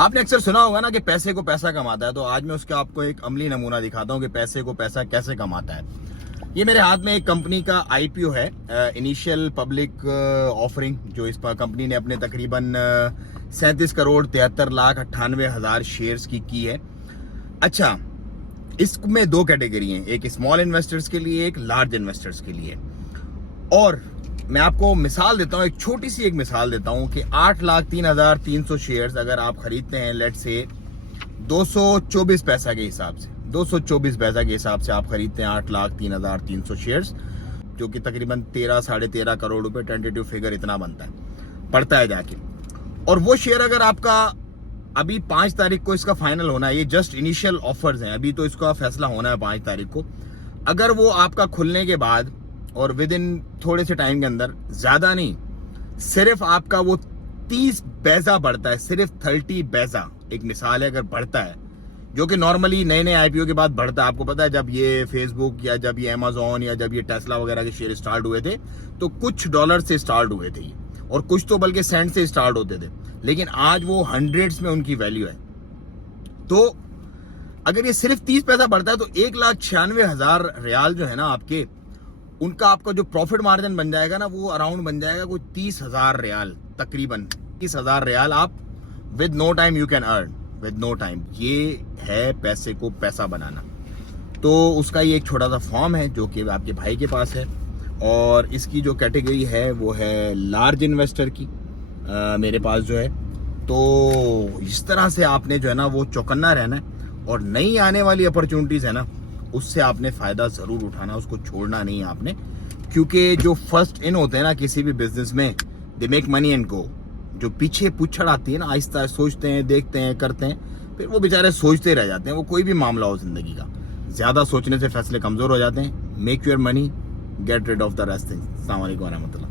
आपने अक्सर सुना होगा ना कि पैसे को पैसा कमाता है, तो आज मैं उसका आपको एक अमली नमूना दिखाता हूँ कि पैसे को पैसा कैसे कमाता है। ये मेरे हाथ में एक कंपनी का आईपीओ है, इनिशियल पब्लिक ऑफरिंग, जो इस पर कंपनी ने अपने तकरीबन 37,73,98,000 शेयर्स की है। अच्छा, इसमें दो कैटेगरी हैं, एक स्मॉल इन्वेस्टर्स के लिए, एक लार्ज इन्वेस्टर्स के लिए। और मैं आपको मिसाल देता हूं, एक छोटी सी एक मिसाल देता हूं कि 8,03,300 शेयर्स अगर आप खरीदते हैं, लेट से 224 पैसा के हिसाब से, 224 पैसा के हिसाब से आप खरीदते हैं 8,03,300 शेयर्स, जो कि तकरीबन 13 साढ़े 13 करोड़ रुपए, टेंटेटिव फिगर इतना बनता है, पड़ता है जाके। और वो शेयर अगर आपका अभी 5 तारीख को इसका फाइनल होना है, ये जस्ट इनिशियल ऑफर्स हैं, अभी तो इसका फैसला होना है 5 तारीख को। अगर वो आपका खुलने के बाद और विद इन थोड़े से टाइम के अंदर, ज्यादा नहीं, सिर्फ आपका वो 30 पैसा बढ़ता है, सिर्फ 30 पैसा, एक मिसाल है, अगर बढ़ता है, जो कि नॉर्मली नए नए आईपीओ के बाद बढ़ता है। आपको पता है, जब ये फेसबुक या जब ये अमेजोन या जब ये टेस्ला वगैरह के शेयर स्टार्ट हुए थे, तो कुछ डॉलर से स्टार्ट हुए थे, और कुछ तो बल्कि सेंट से स्टार्ट होते थे, लेकिन आज वो हंड्रेड्स में उनकी वैल्यू है। तो अगर ये सिर्फ 30 पैसा बढ़ता है तो 1,96,000 रियाल जो है ना आपके, उनका आपका जो प्रॉफिट मार्जिन बन जाएगा ना, वो अराउंड बन जाएगा कोई 30,000 रियाल, तकरीबन 30,000 रियाल आप with no time you can earn, with no time. ये है पैसे को पैसा बनाना। तो उसका ये एक छोटा सा फॉर्म है जो कि आपके भाई के पास है, और इसकी जो कैटेगरी है वो है लार्ज इन्वेस्टर की, मेरे पास जो है। तो इस तरह से आपने जो है ना वो चौकन्ना रहना है, और नई आने वाली अपॉर्चुनिटीज है ना, उससे आपने फायदा जरूर उठाना, उसको छोड़ना नहीं है आपने, क्योंकि जो फर्स्ट इन होते हैं ना किसी भी बिजनेस में, they make money and go. जो पीछे पुछड़ आती है ना, आहिस्ता सोचते हैं, देखते हैं, करते हैं, फिर वो बेचारे सोचते रह जाते हैं। वो कोई भी मामला हो जिंदगी का, ज्यादा सोचने से फैसले कमजोर हो जाते हैं। Make your money, get rid of the rest things. अस्सलाम वालेकुम व रहमतुल्लाह।